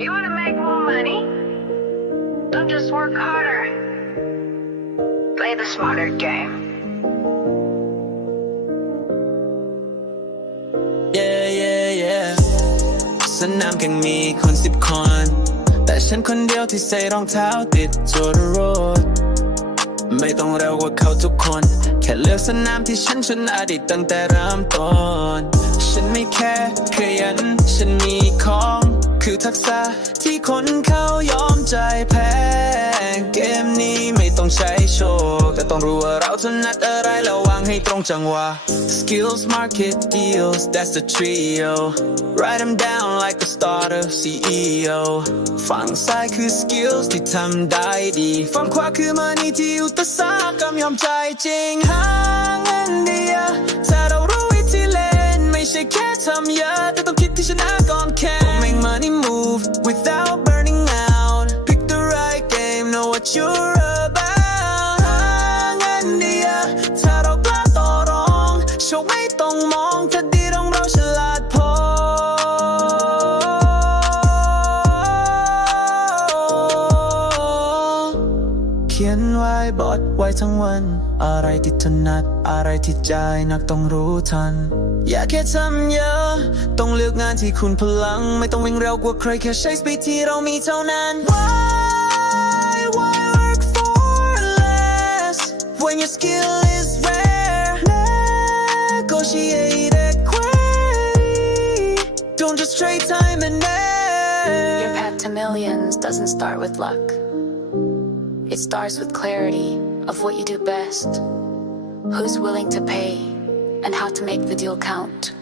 You want to make more money? Don't just work harder. Play the smarter game. yeah yeah yeah สนามแข่งมีคนสิบคน แต่ฉันคนเดียวที่ใส่รองเท้าติดโจดรถไม่ต้องเร็วกว่าเขาทุกคน แค่เลือกสนามที่ฉันชนะได้ตั้งแต่เริ่มต้น ฉันไม่แค่ขยัน ฉันมีของ คือทักษะที่คนเขายอมใจแพ้ เกมนี้ไม่ต้องใช้โชคแต่ต้องรู้ว่าเราถนัดอะไรแล้ววางให้ตรงจังหวะ Skills market deals that's the trio Write them down like a starter CEO ฝั่งซ้ายคือ skills ที่ทำได้ดีฝั่งขวาคือ money ที่อุตสาหกรรมยอมใจจริงหาเงินดีอะถ้าเรารู้วิธีเล่นไม่ใช่แค่ทำเยอะแต่ต้องคิดที่ชนะก่อนแข่ what you're about หาเดีอะถ้าเรากล้าต่อรองโชคไม่ต้องมองถ้าดีต้องเราฉลาดพอ เขียนไว้บทไว้ทั้งวัน อะไรที่ถนัดอะไรที่ใจหนักต้องรู้ทัน อย่าแค่ทำเยอะ ต้องเลือกงานที่คุณพลัง ไม่ต้องวิ่งเร็วกว่าใครแค่ใช้สปีดที่เรามีเท่านั้น when your skill is rare negotiate equity don't just trade time and air Your path to millions doesn't start with luck. It starts with clarity of what you do best, who's willing to pay, and how to make the deal count.